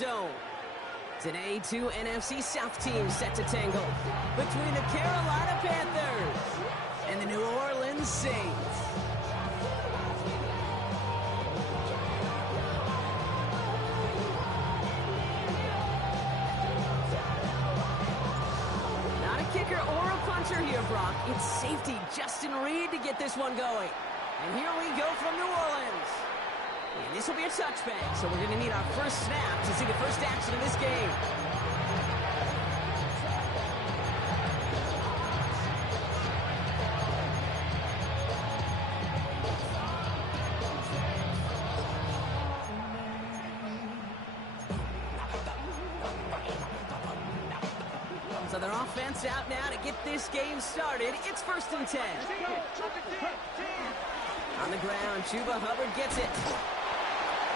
Dome. It's an A2 NFC South team set to tangle between the Carolina Panthers and the New Orleans Saints. Not a kicker or a puncher here, Brock. It's safety Justin Reed to get this one going. And here we go from New Orleans. And this will be a touchback, so we're going to need our first snap to see the first action of this game. So their offense out now to get this game started. It's 1st and 10. On the ground, Chuba Hubbard gets it.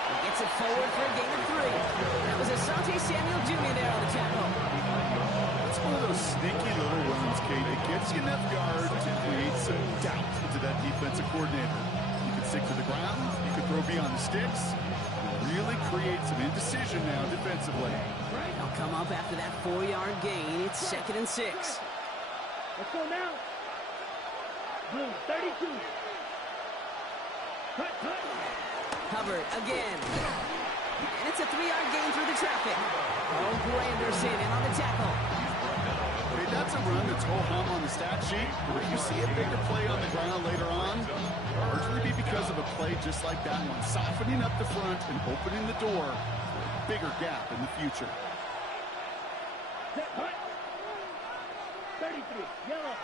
He gets it forward for a gain of 3. That was Asante Samuel Jr. there on the tackle. It's one of those sneaky little runs, Kate. It gets you enough yard to create some doubt into that defensive coordinator. You can stick to the ground. You can throw beyond the sticks. Really create some indecision now defensively. They'll come up after that 4-yard gain. It's 2nd and 6. Let's go now. Blue, 32. Cut. Hubbard again. And it's a 3-yard gain through the traffic. Oh, Granderson in on the tackle. Hey, that's a run that's ho-hum on the stat sheet. But if you see a bigger play on the ground later on, largely be because of a play just like that one, softening up the front and opening the door for a bigger gap in the future. Set, cut. 33, yellow.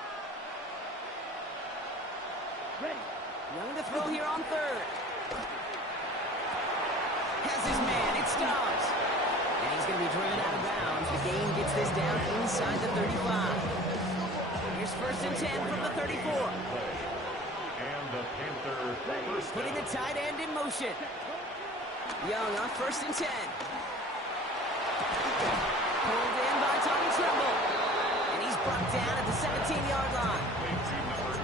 Ready. Young to throw here on 3rd. Has his man. It stops. And he's going to be driven out of bounds. The gain gets this down inside the 35. Here's 1st and 10 from the 34. And the Panthers first Putting the tight end in motion. Young on 1st and 10. Pulled in by Tommy Tremble. And he's brought down at the 17-yard line.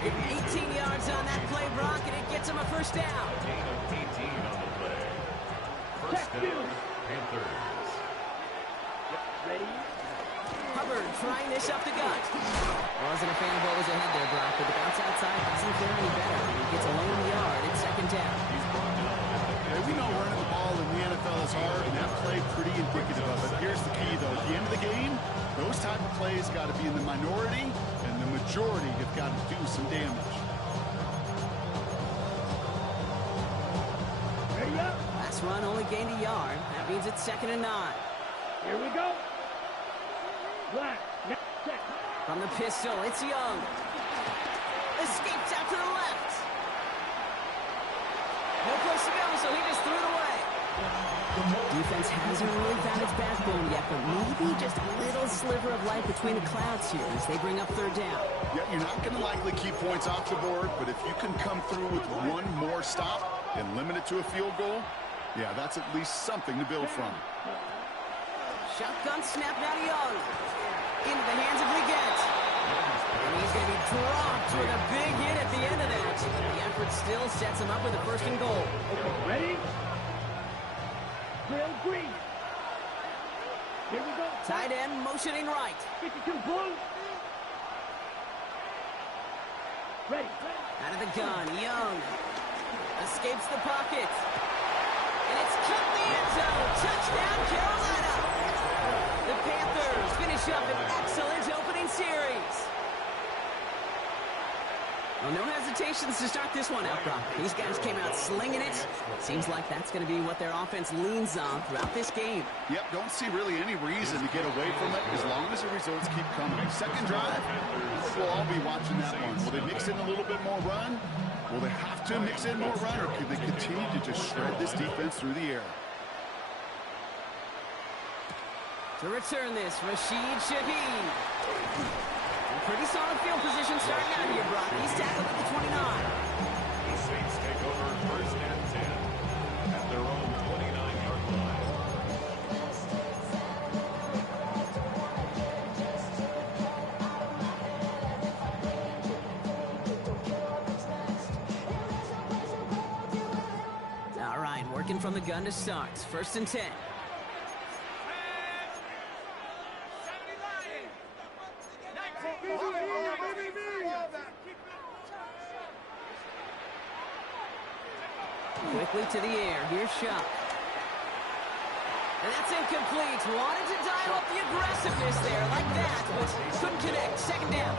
18 yards on that play, Brock, and it gets him a first down. 18 on the play. First down, Panthers. Ready. Hubbard trying this up the gut. Wasn't a fan of what was ahead there, Brock, but the bounce outside doesn't fare any better. He gets a lone yard at 2nd down. Hey, we know running the ball in the NFL is hard, and that play pretty indicative of it. Here's the key, though. At the end of the game, those type of plays got to be in the minority, and the majority have got to do some damage. Ready up. Last run only gained a yard. That means it's 2nd and 9. Here we go. Black. Next set. From the pistol, it's Young. Escapes out to the left. No place to go, so he just threw it away. Defense hasn't really found its backbone yet, but maybe just a little sliver of light between the clouds here as they bring up 3rd down. Yeah, you're not going to likely keep points off the board, but if you can come through with one more stop and limit it to a field goal, yeah, that's at least something to build from. Shotgun snap now to Young. Into the hands of Leggett. And he's going to be dropped with a big hit at the end of that. The effort still sets him up with a 1st and goal. Okay, ready? Drill green. Here we go. Tight end motioning right. 52 blue. Ready. Out of the gun, Young. Escapes the pocket. And it's cut the end zone. Touchdown, Carolina. The Panthers finish up an excellent opening series. Well, no hesitations to start this one out, Brock. These guys came out slinging it. Seems like that's going to be what their offense leans on throughout this game. Yep, don't see really any reason to get away from it as long as the results keep coming. 2nd drive, we'll all be watching that one. Will they mix in a little bit more run? Will they have to mix in more run, or can they continue to just shred this defense through the air? To return this, Rashid Shaheed. Pretty solid field position starting out here, Brock. He's tackled at the 29. The Saints take over 1st and 10 at their own 29-yard line. All right, working from the gun to start. 1st and 10. quickly to the air. Here's Shuck. And that's incomplete. Wanted to dial up the aggressiveness there like that, but couldn't connect. Second down.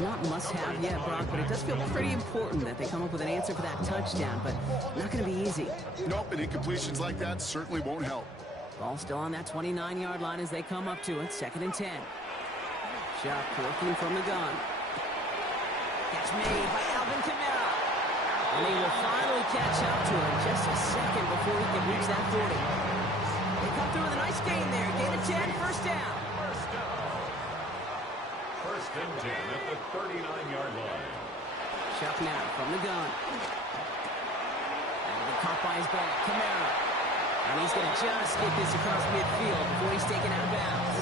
Not must-have yet, Brock, but it does feel pretty important that they come up with an answer for that touchdown, but not going to be easy. Nope, and incompletions like that certainly won't help. Ball still on that 29-yard line as they come up to it. 2nd and 10. Shuck working from the gun. Catch made by Alvin Kamara. And he will finally catch up to him just a second before he can reach that 40. They come through with a nice gain there. Gain of 10, first down. First and 10 at the 39-yard line. Shuck now from the gun. And the caught by his back, Kamara. And he's going to just get this across midfield before he's taken out of bounds.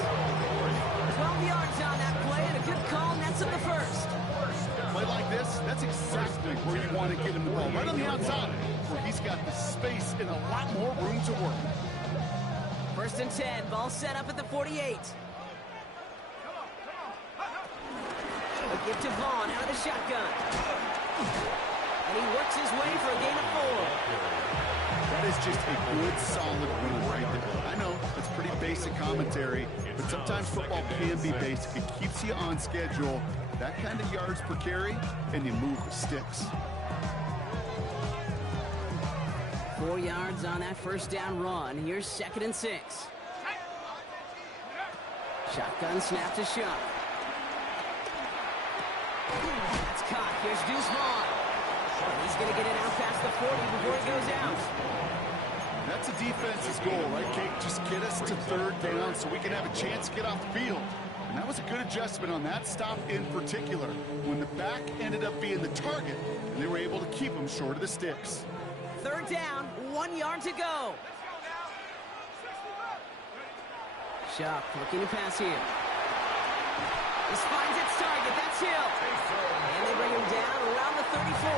12 yards on that play, and a good call nets him the first. Play like this, that's exactly where you want to get him the ball. Right on the outside, where he's got the space and a lot more room to work. First and 10, ball set up at the 48. A give to Vaughn out of the shotgun. And he works his way for a gain of 4. That is just a good, solid run right there. I know, it's pretty basic commentary, but sometimes football can be basic. It keeps you on schedule. That kind of yards per carry, and you move the sticks. 4 yards on that first down run. Here's 2nd and 6. Shotgun snap to Shuck. That's caught. Here's Deuce Vaughn. And he's going to get it out past the 40 before he goes out. That's a defense's goal, right, Kate? Just get us to 3rd down so we can have a chance to get off the field. And that was a good adjustment on that stop in particular, when the back ended up being the target, and they were able to keep him short of the sticks. 3rd down, 1 yard to go. Shuck looking to pass here. This finds its target. That's Hill. And they bring him down around the 34.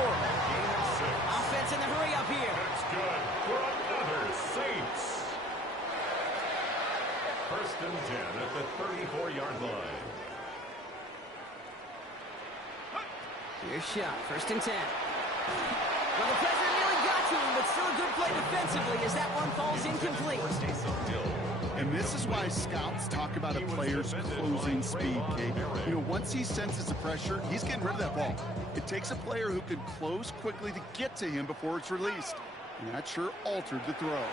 Offense in the hurry up here. That's good for another Saints. First and 10 at the 34-yard line. Here's Shuck, 1st and 10. Well, the pressure nearly got to him, but still a good play defensively as that one falls incomplete. And this is why scouts talk about a player's closing speed, Kate. You know, once he senses the pressure, he's getting rid of that ball. It takes a player who can close quickly to get to him before it's released. And that sure altered the throw.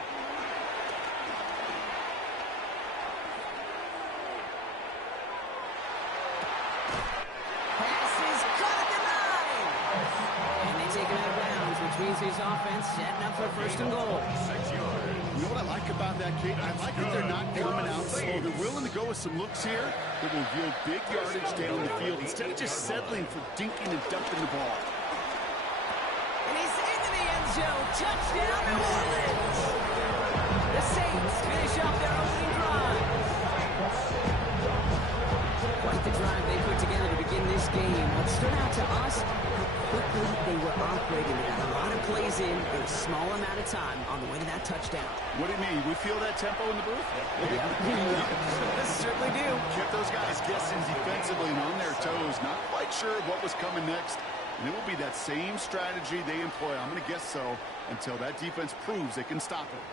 Pass is caught at the 9. And they take it out of bounds, which means his offense setting up for 1st and goal. 6 yards. You know what I like about that, Kate? I like that they're not coming out slow. They're willing to go with some looks here that will yield big yardage down the field instead of just settling for dinking and dumping the ball. And he's into the end zone. Touchdown, New Orleans. The Saints finish off their opening drive. Quite the drive they put together to begin this game. What stood out to us, how quickly they were operating. They got a lot of plays in a small amount of time on the way to that touchdown. What do you mean? We feel that tempo in the booth? Yeah, certainly do. Kept those guys guessing defensively and on their toes. Not quite sure what was coming next. And it will be that same strategy they employ. I'm going to guess so until that defense proves they can stop it.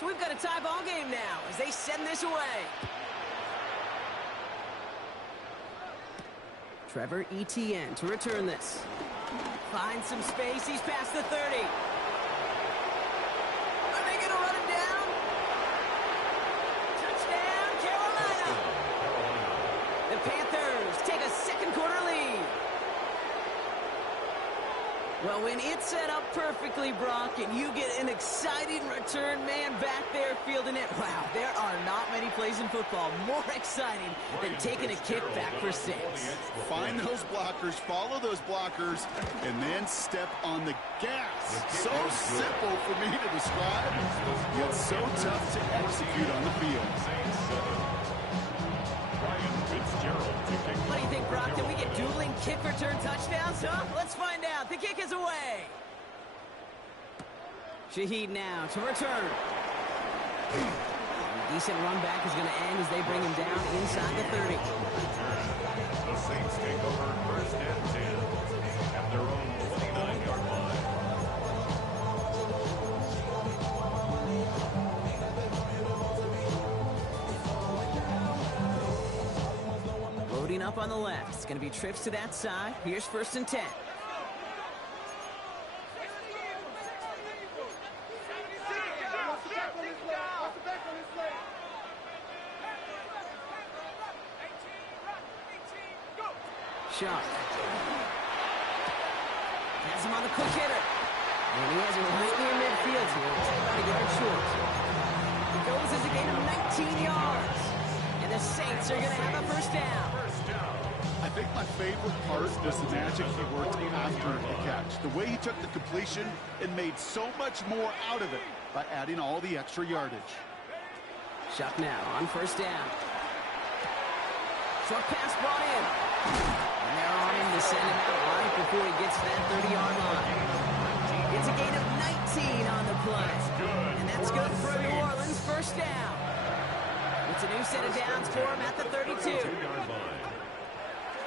So we've got a tie ball game now as they send this away. Trevor Etienne to return this. Finds some space. He's past the 30. Are they going to run him down? Touchdown, Carolina. The Panthers take a second quarter lead. Well, when it's set up perfectly, Brock, and you get an exciting return man back there fielding it, wow, there are not many plays in football more exciting than taking a kick back for 6. Find those blockers, follow those blockers, and then step on the gas. So simple for me to describe, yet so tough to execute on the field. What do you think, Brock? Can we get dueling kick return touchdowns, huh? Let's find out. The kick is away. Shaheed now to return. Decent run back is going to end as they bring him down inside the 30. The Saints take over first and 10 at their own 29-yard line. Loading up on the left. It's going to be trips to that side. Here's first and 10. Shot. Has him on the quick hitter. And he has it right near midfield here. It's about a yard short. It goes as a gain of 19 yards. And the Saints are going to have a first down. I think my favorite part is the magic he worked after the catch. The way he took the completion and made so much more out of it by adding all the extra yardage. Shuck now on first down. Short pass brought in. And they're on him to send him out right before he gets to that 30-yard line. It's a gain of 19 on the play. And that's good for a New Orleans first down. It's a new set of downs for him at the 32.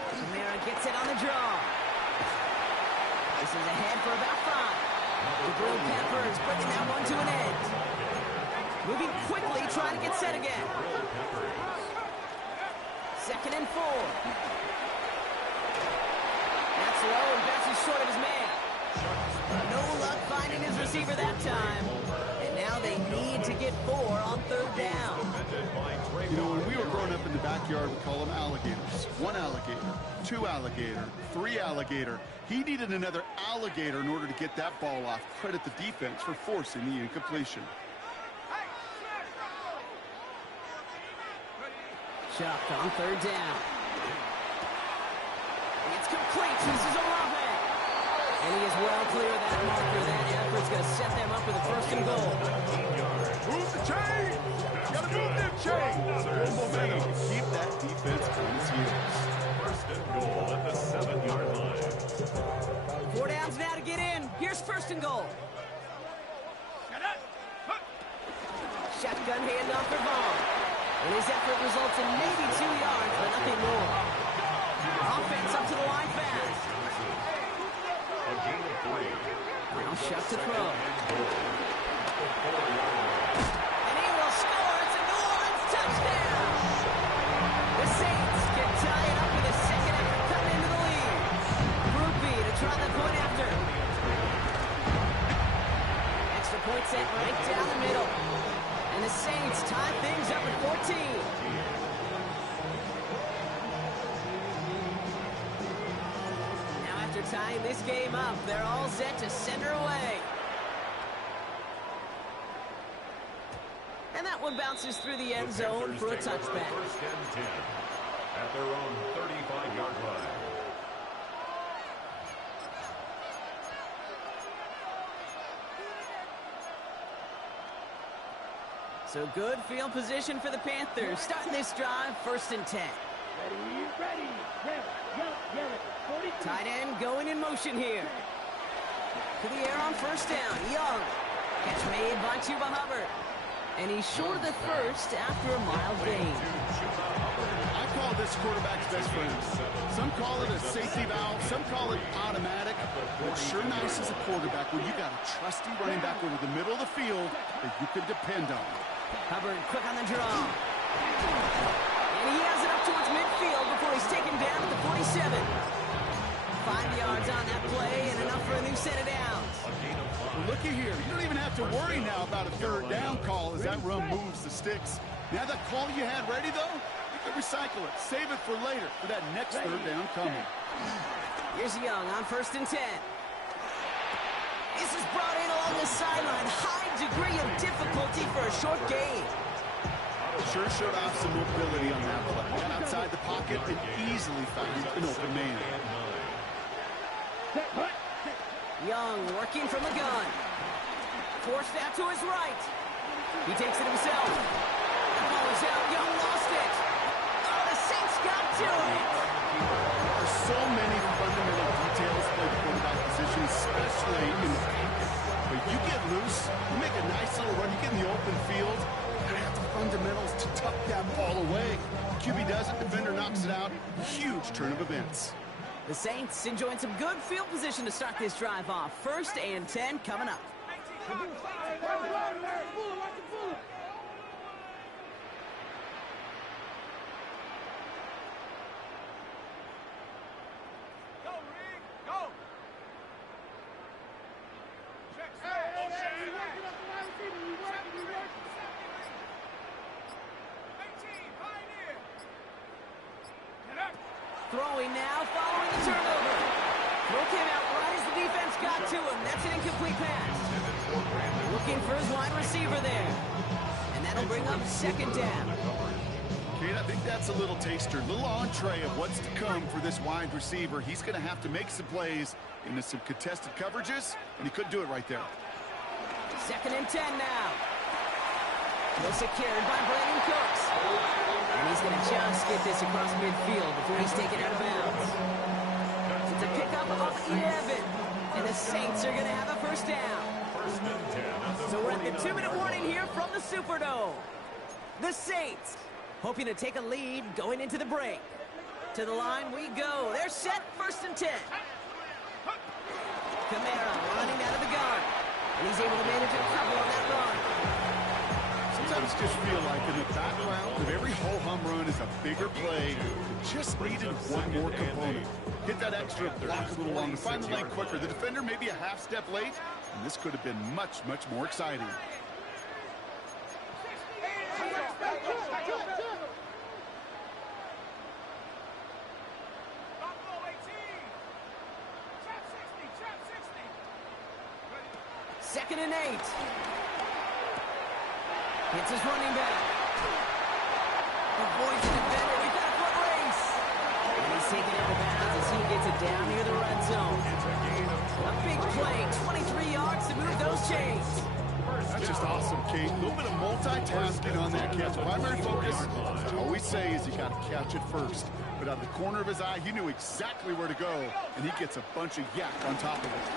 Kamara gets it on the draw. This is ahead for about 5. The Grilled Peppers bringing that one to an end. Moving quickly, trying to get set again. Second and 4. That's low and bounces short of his man. No luck finding his receiver that time. And now they need to get 4 on third down. You know, when we were growing up in the backyard, we call them alligators. 1 alligator, 2 alligator, 3 alligator. He needed another alligator in order to get that ball off. Credit the defense for forcing the incompletion. Chucked on third down. It's complete. This is Olave. And he is well clear of that marker. That effort's going to set them up with a first and goal. Move the chain! Gotta move them chains! Good momentum. Keep that defense on its heels. First and goal at the 7-yard line. 4 downs now to get in. Here's first and goal. Shotgun handoff for Vaughn. And his effort results in maybe 2 yards, but nothing more. Offense up to the line fast. A gain of 3. Now Shuck to throw. And he will score. It's a New Orleans touchdown. The Saints can tie it up with a second effort coming into the lead. Groupie to try the point after. Extra point set right down the middle. And the Saints tie things up at 14. Now after tying this game up, they're all set to send her away. And that one bounces through the end zone for a touchback. First and 10 at their own 35-yard line. So good field position for the Panthers. Starting this drive, first and 10. Ready. Yell it. 43. Tight end going in motion here. To the air on first down. Young. Catch made by Chuba Hubbard. And he's short of the first after a mild gain. I call this quarterback's best friend. Some call it a safety valve, some call it automatic. But it's sure nice as a quarterback when you got a trusty running back over the middle of the field that you can depend on. Hubbard quick on the draw. And he has it up towards midfield before he's taken down at the 47. 5 yards on that play and enough for a new set of downs. Well, looky here. You don't even have to worry now about a third down call as that run moves the sticks. Now that call you had ready, though, you can recycle it. Save it for later for that next third down coming. Here's Young on first and 10. This is brought in along the sideline. High degree of difficulty for a short gain. Sure showed off some mobility on that play. Got outside the pocket and easily found an open man. Young working from the gun. Forced out to his right. He takes it himself. The ball is out. Young lost it. Oh, the Saints got to it. There are so many fundamental details play the quarterback position, especially in the pocket. But you get loose, you make a nice little run, you get in the open field, the fundamentals turn of events. The Saints enjoying some good field position to start this drive off. 1st and 10 coming up. Throwing now, following the turnover. Throw came out right as the defense got to him. That's an incomplete pass. Looking for his wide receiver there. And that'll bring up 2nd down. Kate, I think that's a little taster, little entree of what's to come for this wide receiver. He's going to have to make some plays into some contested coverages, and he couldn't do it right there. 2nd and 10 now. Well secured by Brandon Cooks. And he's going to just get this across midfield before he's taken out of bounds. It's a pickup of 11. And the Saints are going to have a 1st down. So we're at the 2-minute warning here from the Superdome. The Saints hoping to take a lead going into the break. To the line we go. They're set, 1st and 10. Kamara running out of the gun. And he's able to manage a couple on that run. Sometimes just feel like in the background of every ho-hum run is a bigger play. Just needed one more component. Hit that extra block a little longer. Find the lane quicker. The defender may be a half step late, and this could have been much, much more exciting. Second and 8. Hits his running back. Avoids the defender. We've got a foot race. And he's taken out of bounds as he gets it down near the red zone. A big play. 23 yards to move those chains. That's just awesome, Kate. A little bit of multitasking on that catch. Primary focus, as I always say, is you got to catch it first. But out of the corner of his eye, he knew exactly where to go, and he gets a bunch of yak on top of it.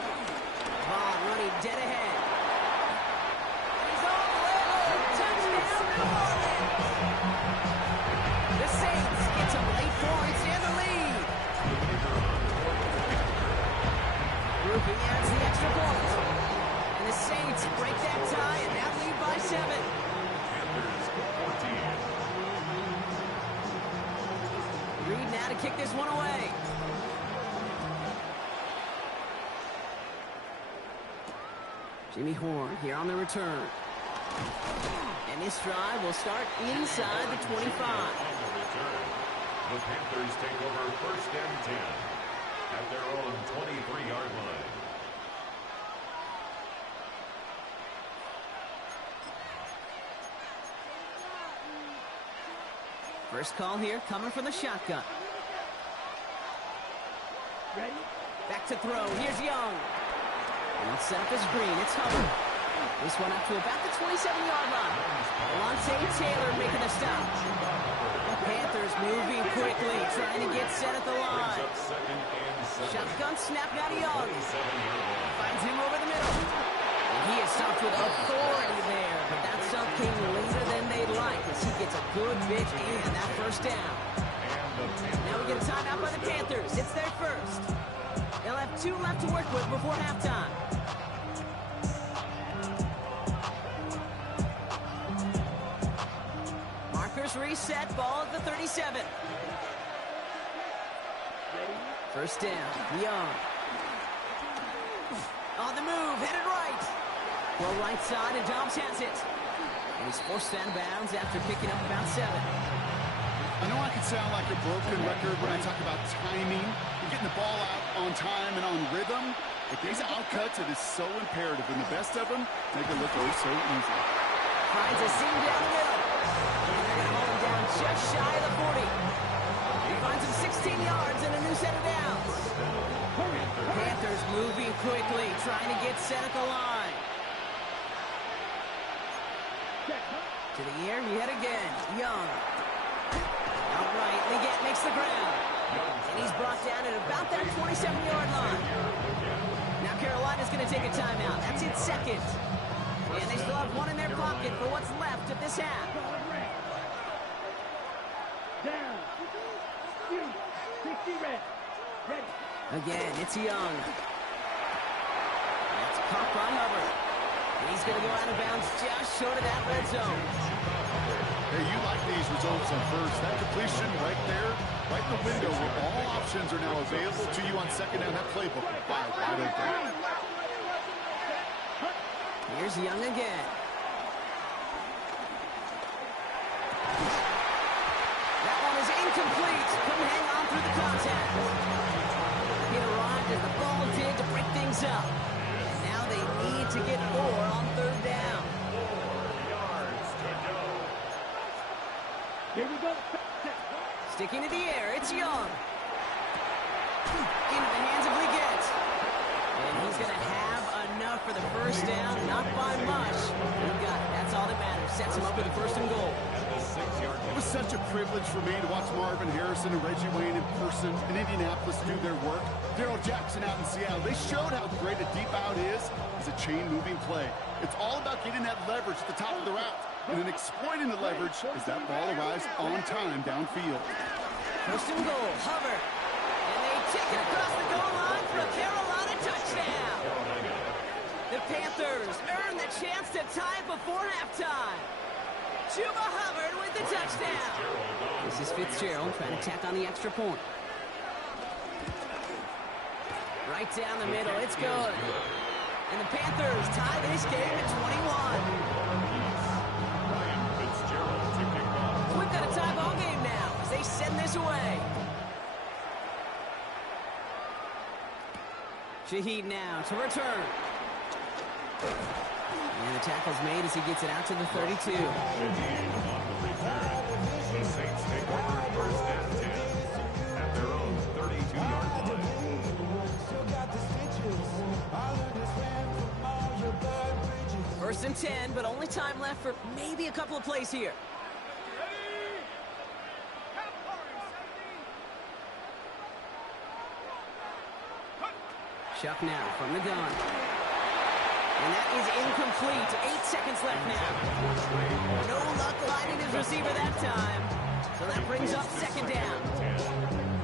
Ball running dead ahead. He's on the level. Touchdown, New Orleans. The Saints get some late points and the lead. Grouping adds the extra point. And the Saints break that tie and now lead by 7. Panthers 14. Reed now to kick this one away. Jimmy Horn here on the return. And this drive will start inside the 25. On the return, the Panthers take over 1st and 10 at their own 23-yard line. First call here coming from the shotgun. Ready? Back to throw. Here's Young. He'll set up the screen. It's Hubbard. This one up to about the 27-yard line. Alontae Taylor making a stop. The Panthers moving quickly, trying to get set at the line. Shotgun snap now to Young. Finds him over the middle. And he is stopped with authority there, but that stop came later than they'd like as he gets a good bit in that 1st down. Now we get a timeout by the Panthers. It's their first. They'll have 2 left to work with before halftime. Markers reset, ball at the 37. First down, Young. On the move, headed right. Well, right side, and Dobbs has it. And he's forced out of bounds after picking up about 7. I know I can sound like a broken record when I talk about timing and getting the ball out on time and on rhythm, but these outcuts, it is so imperative, and the best of them make it look oh so easy. Finds a seam down the middle. And they're going to hold him down just shy of the 40. He finds him 16 yards and a new set of downs. Panthers moving quickly, trying to get set at the line. To the air, yet again, Young. Outright, Leggett makes the ground. And he's brought down at about that 27-yard line. Now Carolina's going to take a timeout. That's its 2nd. And they still have 1 in their pocket for what's left of this half. Down. Be ready. Ready. Again, it's Young. That's caught by Hubbard. And he's going to go out of bounds just short of that red zone. Hey, you like these results on first. That completion right there, right in the window where all options are now available to you on second down. That playbook will fly wide open. Here's Young again. That one is incomplete. Couldn't hang on through the contact. He arrived as the ball did to break things up. And now they need to get 4 on third down. 4 yards to go. Here we go. Sticking to the air, it's Young. Into the hands of Leggett. And he's going to have enough for the first down. Not by much. He got it. That's all that matters. Sets him up with the first and goal. It was such a privilege for me to watch Marvin Harrison and Reggie Wayne in person in Indianapolis do their work. Darrell Jackson out in Seattle. They showed how great a deep out is as a chain-moving play. It's all about getting that leverage at the top of the route. And then exploiting the leverage as that ball arrives on time downfield. First and goal, Hubbard. And they take it across the goal line for a Carolina touchdown. The Panthers earn the chance to tie before halftime. Chuba Hubbard with the touchdown. This is Fitzgerald trying to tack on the extra point. Right down the middle, it's good. And the Panthers tie this game at 21. We've got a tie ball game now as they send this away. Shaheed now to return. And the tackle's made as he gets it out to the 32. The Saints take over first and 10 at their own 32-yard line. First and 10, but only time left for maybe a couple of plays here. Chuck now from the gun. And that is incomplete. 8 seconds left now. No luck finding his receiver that time. So that brings up second down.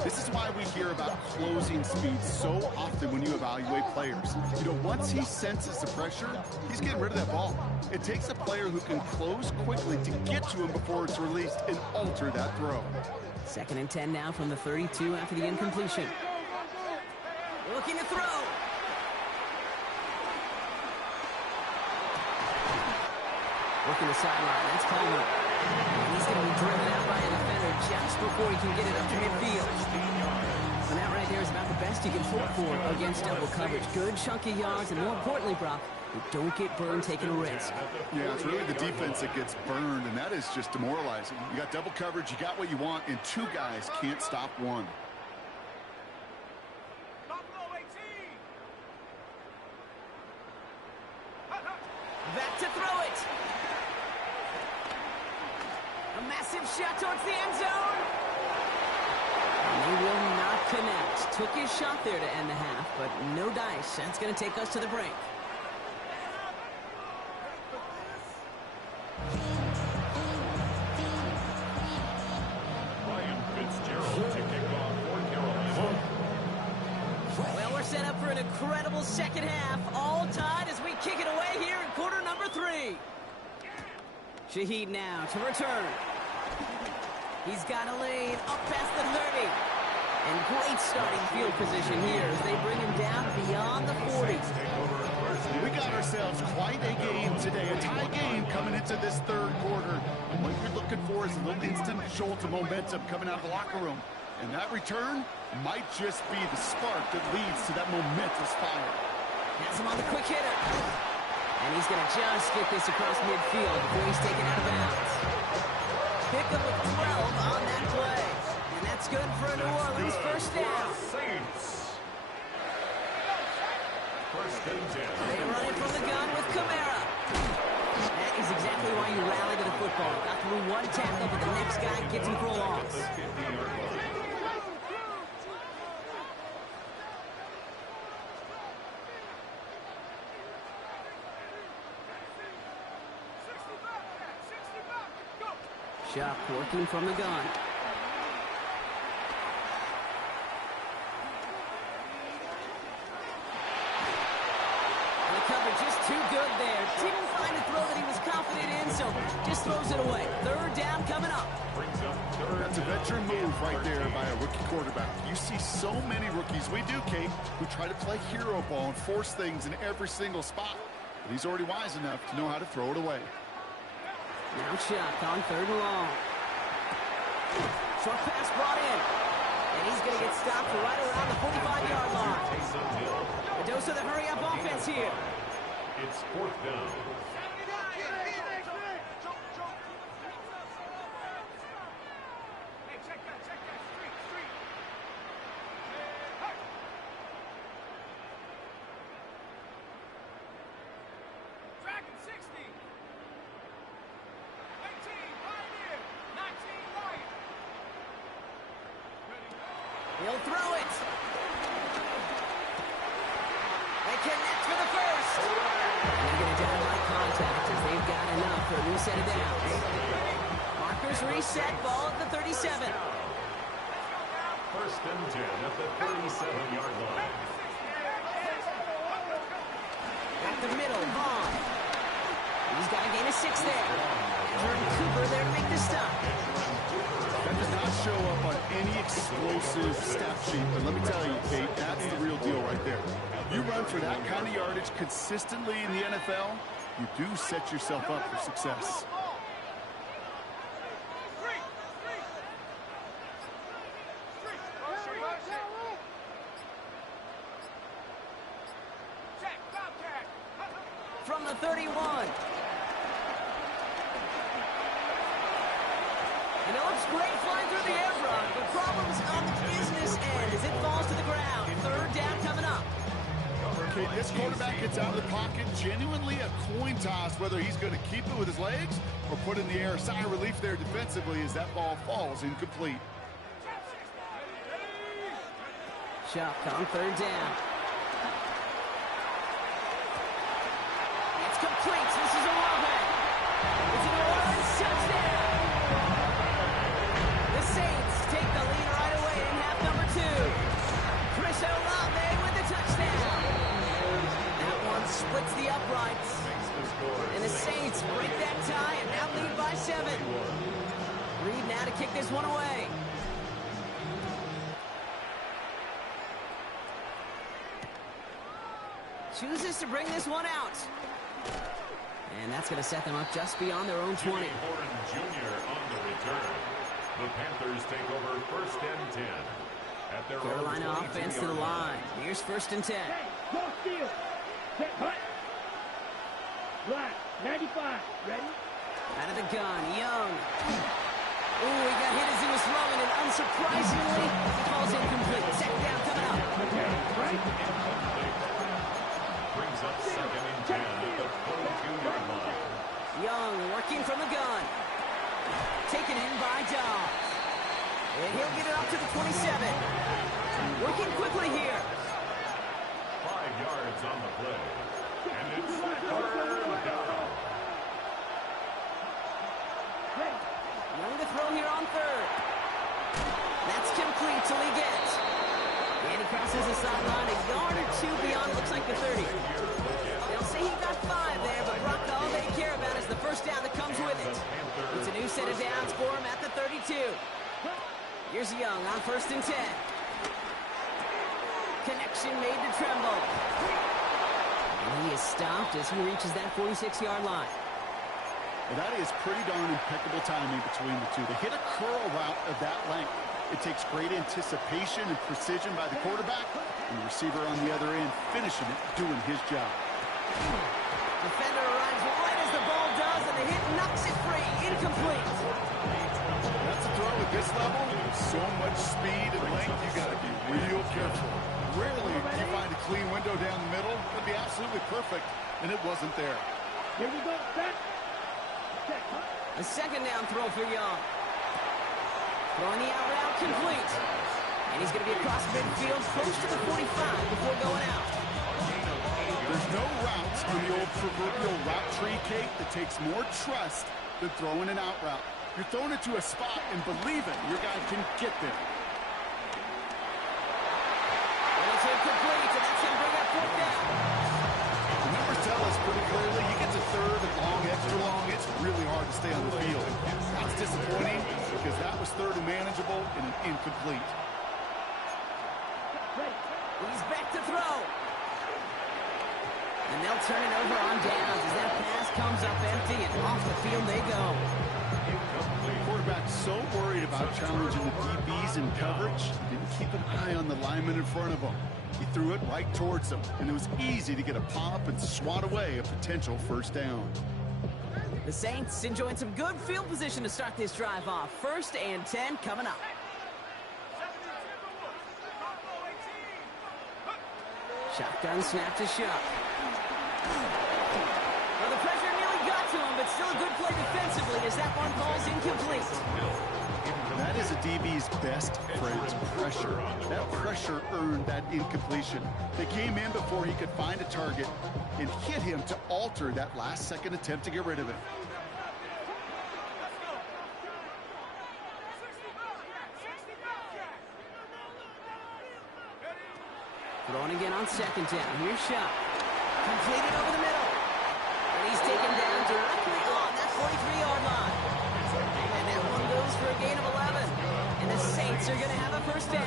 This is why we hear about closing speed so often when you evaluate players. You know, once he senses the pressure, he's getting rid of that ball. It takes a player who can close quickly to get to him before it's released and alter that throw. Second and 10 now from the 32 after the incompletion. Looking to throw. Working the sideline. That's Palmer. And he's going to be driven out by a defender just before he can get it up to midfield. And that right there is about the best you can hope for against double coverage. Good chunky yards, and more importantly, Brock, you don't get burned taking a risk. Yeah, it's really the defense that gets burned, and that is just demoralizing. You got double coverage, you got what you want, and 2 guys can't stop one. Back to throw it. A massive shot towards the end zone. And they will not connect. Took his shot there to end the half, but no dice. That's going to take us to the break. Ryan Fitzgerald to kick off for Carolina. Well, we're set up for an incredible second half. All tied as we kick it away here in quarter number 3. Shaheed now to return. He's got a lane up past the 30. And great starting field position here as they bring him down beyond the 40. We got ourselves quite a game today, a tie game coming into this third quarter. And what you're looking for is a little instant jolt of momentum coming out of the locker room. And that return might just be the spark that leads to that momentous fire. Has him on the quick hitter. And he's going to just get this across midfield before he's taken out of bounds. Pick up of 12 on that play. And that's good for a New Orleans first down. Saints. First and 10. They run it from the gun with Kamara. That is exactly why you rally to the football. Got through one tackle, but the next guy gets him for a loss. Shuck working from the gun. good there. Didn't find a throw that he was confident in, so just throws it away. Third down coming up. That's a veteran move right there by a rookie quarterback. You see so many rookies, we do, Kate, who try to play hero ball and force things in every single spot. But he's already wise enough to know how to throw it away. Now Chuck on third and long. Short pass brought in. And he's going to get stopped for right around the 45-yard line. A dose of the hurry-up offense here. It's fourth down. He'll throw it. They connect for the first. And they're going to down by contact as they've got enough for a new set of downs. Markers reset, ball at the 37. First and 10 at the 37-yard line. At the middle, Vaughn. He's got a gain of 6 there. Jordan Cooper there to make the stop. That does not show up on any explosive stat sheet, but let me tell you, Kate, that's the real deal right there. You run for that kind of yardage consistently in the NFL, you do set yourself up for success. From the 31. And it looks great flying through the air, Brock, but problems on the business end as it falls to the ground. Third down coming up. Okay, this quarterback gets out of the pocket, genuinely a coin toss whether he's going to keep it with his legs or put in the air. Sigh of relief there defensively as that ball falls incomplete. Chuck on third down. It's complete. This is Olave. It's a New Orleans touchdown. The Saints take the lead right away in half number 2. Chris Olave with the touchdown. That one splits the uprights. And the Saints break that tie and now lead by 7. Reed now to kick this one away. Chooses to bring this one out. And that's going to set them up just beyond their own 20. Horn Jr. on the return. The Panthers take over first and 10. At their Carolina offense to the line. Here's first and 10. Go steal. Set hut. Line. 95. Ready? Out of the gun. Young. Ooh, he got hit as he was throwing, and unsurprisingly, he calls incomplete. Second down coming up. Okay. Right? Brings up second and 10 at the 42-yard line. Young working from the gun. Taken in by Dobbs. And he'll get it up to the 27. Working quickly here. 5 yards on the play. And it's third down. Young to throw here on third. That's complete till he gets. And he crosses the sideline a yard or 2 beyond, looks like the 30. They'll say he got 5 there, but Brock, all they care about is the first down that comes with it. It's a new set of downs for him at the 32. Here's Young on first and 10. Connection made to Tremble. And he is stopped as he reaches that 46-yard line. Well, that is pretty darn impeccable timing between the two. They hit a curl route of that length. It takes great anticipation and precision by the quarterback, and the receiver on the other end finishing it, doing his job. Defender arrives right as the ball does, and the hit knocks it free. Incomplete. That's a throw at this level. So much speed and length, you got to be real careful. Rarely do you find a clean window down the middle. It'd be absolutely perfect, and it wasn't there. Here we go. Set. A second down throw for Young. Throwing the out route complete. And he's going to be across midfield close to the 45 before going out. There's no routes on the old proverbial route tree, Kate, that takes more trust than throwing an out route. You're throwing it to a spot and believe it, your guy can get there. And it's incomplete, and that's going to bring up fourth down. The numbers tell us pretty clearly are long, it's really hard to stay on the field. That's disappointing because that was third and manageable and an incomplete. He's back to throw. And they'll turn it over on downs as that pass comes up empty and off the field they go. The quarterback's so worried about challenging the DBs in coverage, he didn't keep an eye on the lineman in front of him. He threw it right towards him, and it was easy to get a pop and swat away a potential first down. The Saints enjoying some good field position to start this drive off. 1st and 10 coming up. Shotgun snap to Shuck. Well, the pressure nearly got to him, but still a good play defensively as that one falls incomplete. That is a DB's best friend, pressure. That pressure earned that incompletion. They came in before he could find a target and hit him to alter that last-second attempt to get rid of it. Throwing again on 2nd down. Here's Shuck. Completed over the middle. And he's taken down directly on that 43-yard line. And that one goes for a gain of 11. And the Saints are going to have a first down.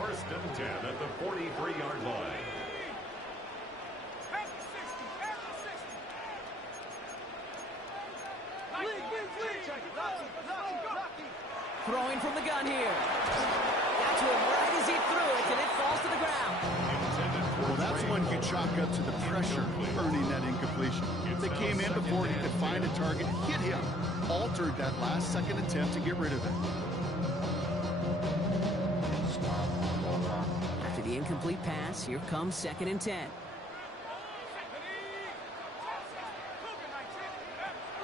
1st and 10 at the 43-yard line. Throwing from the gun here. Got to him right as he threw it, and it falls to the ground. Well, that's one you chalk up to the pressure earning that incompletion. They came in before he could find a target, hit him, altered that last-second attempt to get rid of it. After the incomplete pass, here comes 2nd and 10.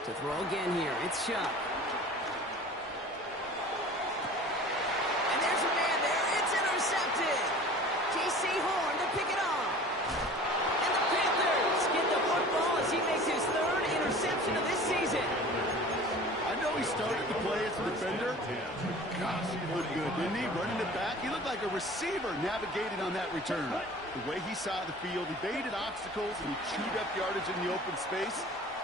To throw again here, it's Shuck. And there's a man there. It's intercepted. J.C. Horn to pick it off. And the Panthers get the football as he makes his 3rd interception of this season. I know he started to play as a defender. Gosh, he looked good, didn't he? Running it back. He looked like a receiver navigating on that return. The way he saw the field, he baited obstacles, and he chewed up yardage in the open space.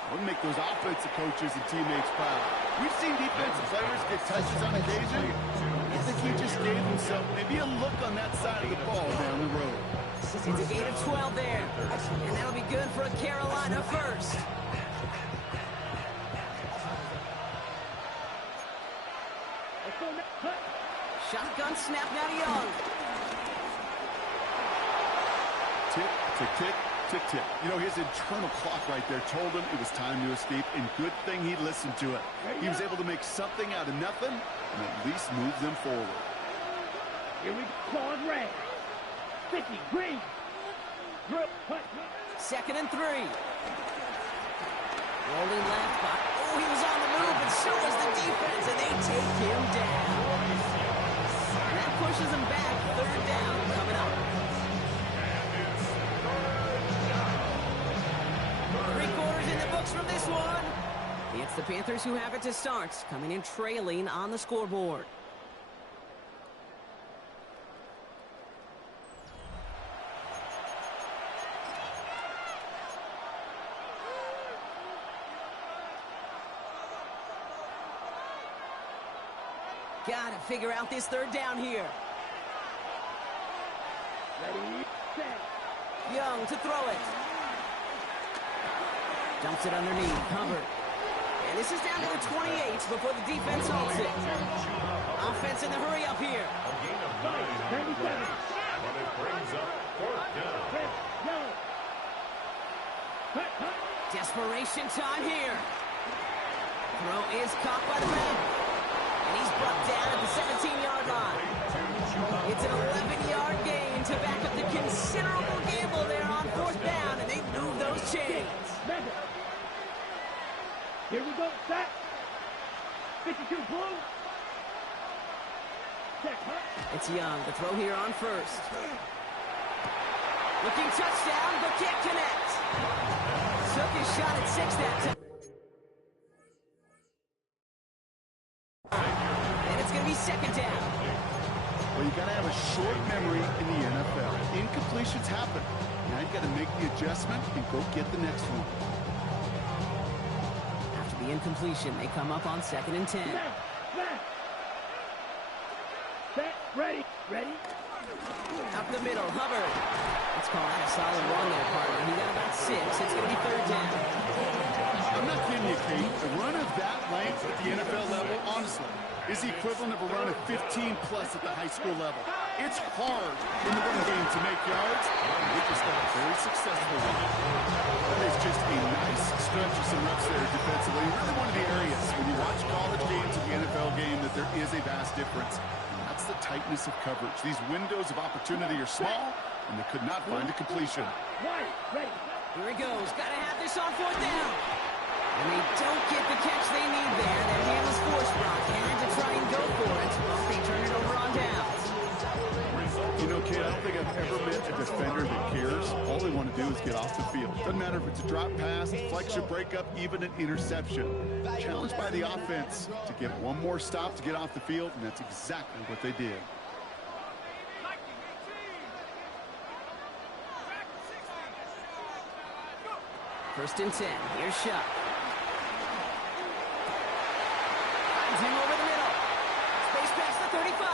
We'll make those offensive coaches and teammates proud. We've seen defensive players get touches on occasion. I think he just gave himself maybe a look on that side of the ball down the road. It's a gain of 12 there. And that'll be good for a Carolina first. Shotgun snap now to Young. Tick, tick, tick, tick, tick. You know, his internal clock right there told him it was time to escape, and good thing he listened to it. He was able to make something out of nothing and at least move them forward. Here we go. On red. 50, green. 2nd and 3. Rolling left by. Oh, he was on the move, and so was the defense, and they take him down. And that pushes him back. 3rd down coming up. 3 quarters in the books from this one. It's the Panthers who have it to start, coming in trailing on the scoreboard. Got to figure out this 3rd down here. Ready, set. Young to throw it. Dumps it underneath. Hubbard. And this is down to the 28 before the defense halts it. Offense in the hurry up here. A gain of 9 on the ground. But it brings up 4th down. Desperation time here. Throw is caught by the back. And he's brought down at the 17-yard line. It's an 11-yard gain to back up the considerable gamble there on 4th down, and they move those chains. Here we go. Set. 52 blue. Set. It's Young. The throw here on 1st. Looking touchdown, but can't connect. Took his shot at 6 that time. And it's going to be 2nd down. Well, you got to have a short memory in the NFL. Incompletions happen. Now you got to make the adjustment and go get the next one. The incompletion. They come up on 2nd and 10. Set, ready, ready. Up the middle, Hubbard. Let's call that a solid run there, partner. He got about 6. It's going to be 3rd down. I'm not kidding you, Kate. A run of that length at the NFL level, honestly, is the equivalent of a run of 15-plus at the high school level. It's hard in the run game to make yards. It just got a very successful one. That is just a nice stretch of some reps there defensively. Really one of the areas when you watch college games and the NFL game that there is a vast difference. And that's the tightness of coverage. These windows of opportunity are small, and they could not find a completion. Ready. Here he goes. Got to have this on 4th down. And they don't get the catch they need there. Their hand was forced, Brock. Had to try and go for it. Well, they turn it over on downs. You know, kid, I don't think I've ever met a defender that cares. All they want to do is get off the field. Doesn't matter if it's a drop pass, deflection, breakup, even an interception. Challenged by the offense to get one more stop to get off the field, and that's exactly what they did. First and 10. Here's Shuck. Finds him over the middle. Space past the 35.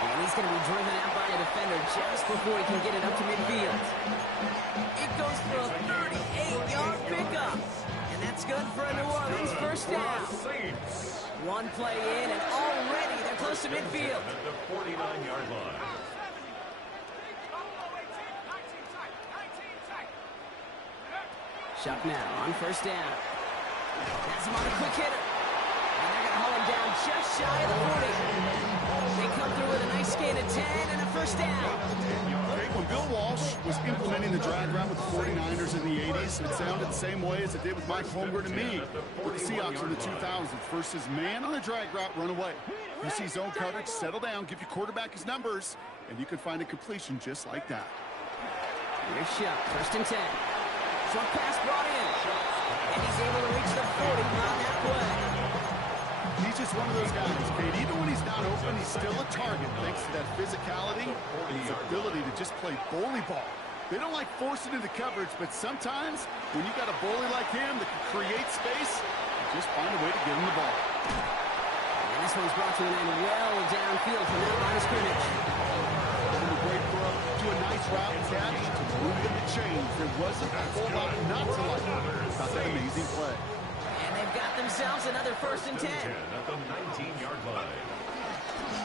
And he's going to be driven out by a defender just before he can get it up to midfield. It goes for a 38-yard pickup. And that's good for a New Orleans first down. One play in, and already they're close to midfield. At the 49-yard line. Shuck now on first down. Has him on a quick hitter. And they're going to haul him down just shy of the 40. They come through with a nice gain of 10 and a first down. When Bill Walsh was implementing the drag route with the 49ers in the 80s, it sounded the same way as it did with Mike Holmgren and me with the Seahawks in the 2000s. Versus man on a drag route, run away. You see zone coverage, settle down, give your quarterback his numbers, and you can find a completion just like that. Here's Shuck, first and 10. Short pass brought in. And he's able to reach the 40 on that play. He's just one of those guys, Kate. Even when he's not open, he's still a target thanks to that physicality and his ability to just play bully ball. They don't like forcing into coverage, but sometimes when you got a bully like him that can create space, you just find a way to get him the ball. And this one's brought to an end well downfield from that line of scrimmage. A great throw to a nice route catch to move them to change. There wasn't a whole lot not to like about that amazing play. And they've got themselves another first and 10. At the 19-yard line.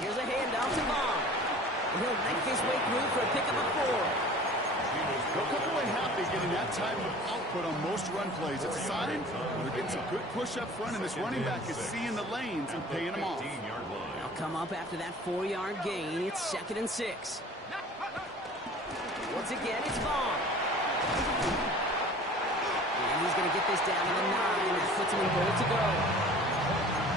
Here's a handoff to Long. And he'll make his way through for a pickup of 4. They'll come away happy getting that type of output on most run plays. It's a sign they're getting some good push up front, and this running back is seeing the lanes and paying them off. They'll come up after that 4-yard gain. It's 2nd and 6. Once again, it's Vaughn. And he's going to get this down to the 9. That puts him in goal to go.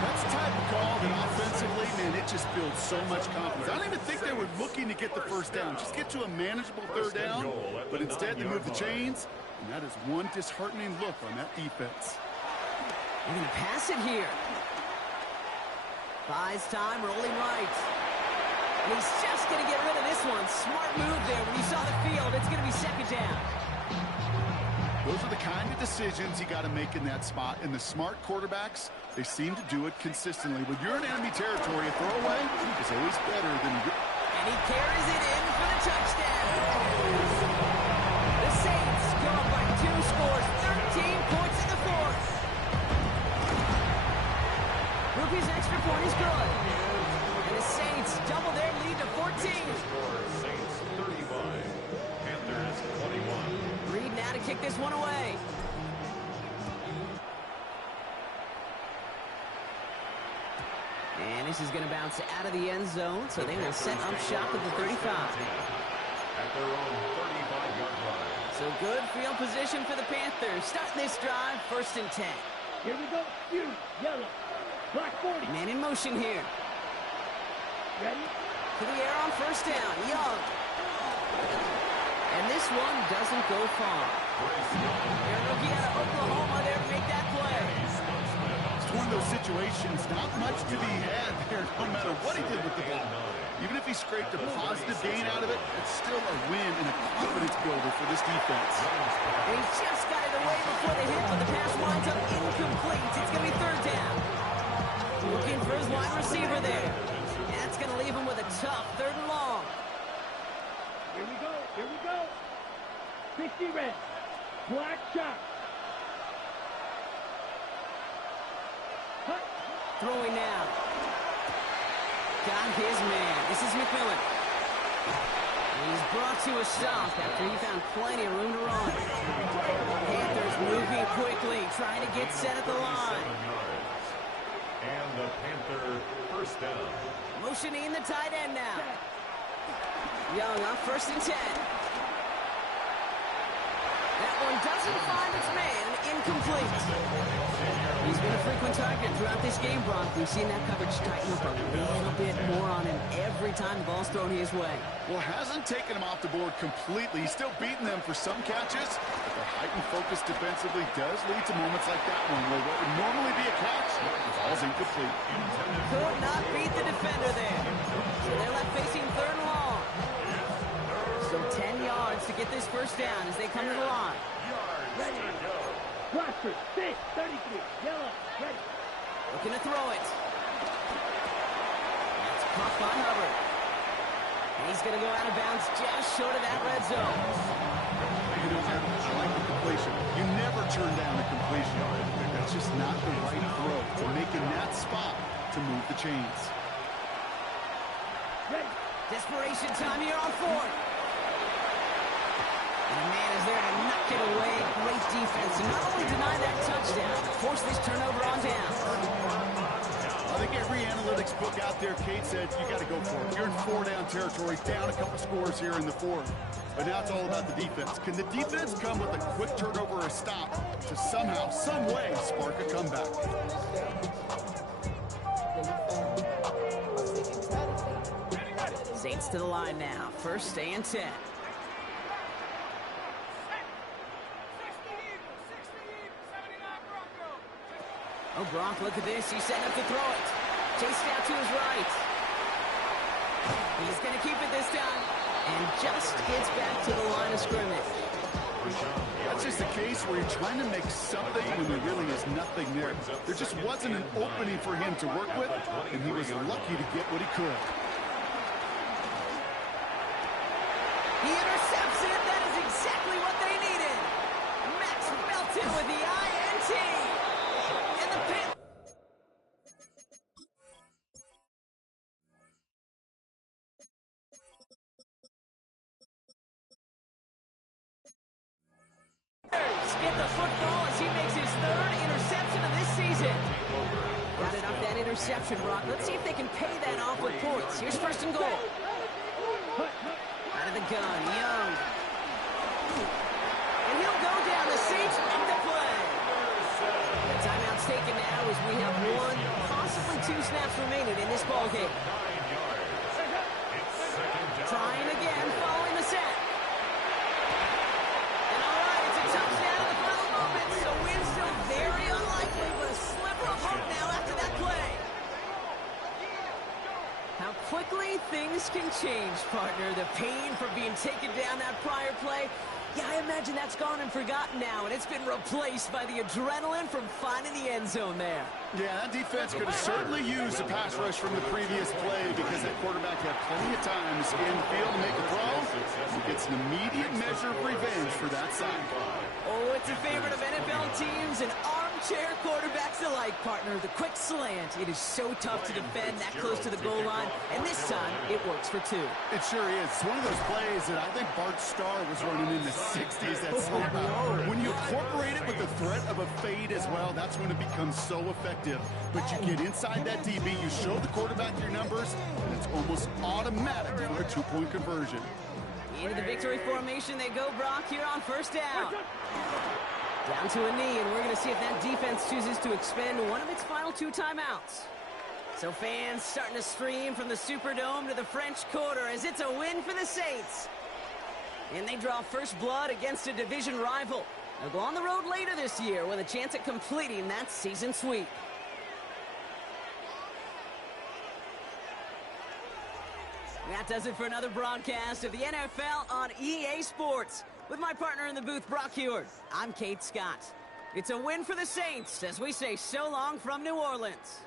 That's the type of call that offensively, man, it just builds so much confidence. I don't even think they were looking to get the first down. Just get to a manageable 3rd down. But instead, they move the chains. And that is one disheartening look on that defense. They're going to pass it here. Buys time, rolling right. And he's just going to get rid of this one. Smart move there. When you saw the field, it's going to be 2nd down. Those are the kind of decisions you got to make in that spot. And the smart quarterbacks, they seem to do it consistently. When you're in enemy territory, a throwaway is always better than... And he carries it in for the touchdown. The Saints go up by 2 scores, 13 points in the 4th. Rupee's extra point is good. And the Saints double their lead to 14. Saints 35. Panthers 21. Reed now to kick this one away. And this is going to bounce out of the end zone, so they will set up shop at the 35. At their own 35-yard line. So good field position for the Panthers. Starting this drive, 1st and 10. Here we go. You, yellow. Black 40. Man in motion here. Ready? To the air on first down. Young. And this one doesn't go far. Their rookie out of Oklahoma there to make that play. It's one of those situations, not much to be had there, no matter what he did with the ball. Even if he scraped a positive gain out of it, it's still a win and a confidence builder for this defense. He just got it away before the hit, but the pass winds up incomplete. It's going to be third down. Looking for his wide receiver there. And that's going to leave him with a tough third and long. Here we go. Here we go. 60 red. Black shot. Cut. Throwing now. Got his man. This is McMillan. He's brought to a stop after he found plenty of room to run. Panthers moving quickly, trying to get set at the line. And the Panther first down. Motioning the tight end now. Young on 1st and 10. That one doesn't find its man. Incomplete. He's been a frequent target throughout this game, Brock. We've seen that coverage tighten up a little bit more on him every time the ball's thrown his way. Well, hasn't taken him off the board completely. He's still beating them for some catches, but the heightened focus defensively does lead to moments like that one where what would normally be a catch falls incomplete. Could not beat the defender there. So they're left facing third and long. So 10 yards to get this first down as they come to the line. Ready. Blaster, 6, 33, yellow, ready. Looking to throw it. That's caught by Hubbard. And he's going to go out of bounds just short of that red zone. You know, I like the completion. You never turn down a completion. That's just not the right throw to make in that spot to move the chains. Ready. Desperation time here on 4th. And the man is there to knock it away. Great defense. And not only deny that touchdown, but force this turnover on down. I think every analytics book out there, Kate said, you got to go for it. You're in 4-down territory, down a couple scores here in the 4th. But now it's all about the defense. Can the defense come with a quick turnover or a stop to somehow, some way, spark a comeback? Saints to the line now. 1st and 10. Oh, Gronk, look at this. He's setting up to throw it. Chased out to his right. He's going to keep it this time. And just gets back to the line of scrimmage. That's just a case where you're trying to make something when there really is nothing there. There just wasn't an opening for him to work with, and he was lucky to get what he could. He intercepts it. That is exactly what they needed. Max Melton with the INT. And the Panthers. Get the football as he makes his 3rd interception of this season. Got it off that interception, Brock. Let's see if they can pay that off with points. Here's 1st and goal. Out of the gun, Young. And he'll go down. The Saints make the play. The timeout's taken now as we have 1, possibly 2 snaps remaining in this ballgame. Trying again, following the set. And all right, it's a touchdown in the final moments. So win still very unlikely, but a sliver of hope now after that play. How quickly things can change, partner. The pain from being taken down that prior play, yeah, I imagine that's gone and forgotten now, and it's been replaced by the adrenaline from finding the end zone there. Yeah, that defense could have certainly used a pass rush from the previous play because that quarterback had plenty of times in the field to make a throw. He gets an immediate measure of revenge for that sack. Oh, it's a favorite of NFL teams and armchair quarterbacks alike, partner. The quick slant. It is so tough to defend that close to the goal line, and this time it works for 2. It sure is. It's one of those plays that I think Bart Starr was running in the 60s. That slant. When you incorporate it with the threat of a fade as well, that's when it becomes so effective. But you get inside that DB, you show the quarterback your numbers, and it's almost automatic for a 2-point conversion. Into the victory formation they go, Brock, here on 1st down. Down to a knee, and we're going to see if that defense chooses to expend one of its final 2 timeouts. So fans starting to stream from the Superdome to the French Quarter as it's a win for the Saints. And they draw first blood against a division rival. They'll go on the road later this year with a chance at completing that season sweep. That does it for another broadcast of the NFL on EA Sports. With my partner in the booth, Brock Heward, I'm Kate Scott. It's a win for the Saints as we say so long from New Orleans.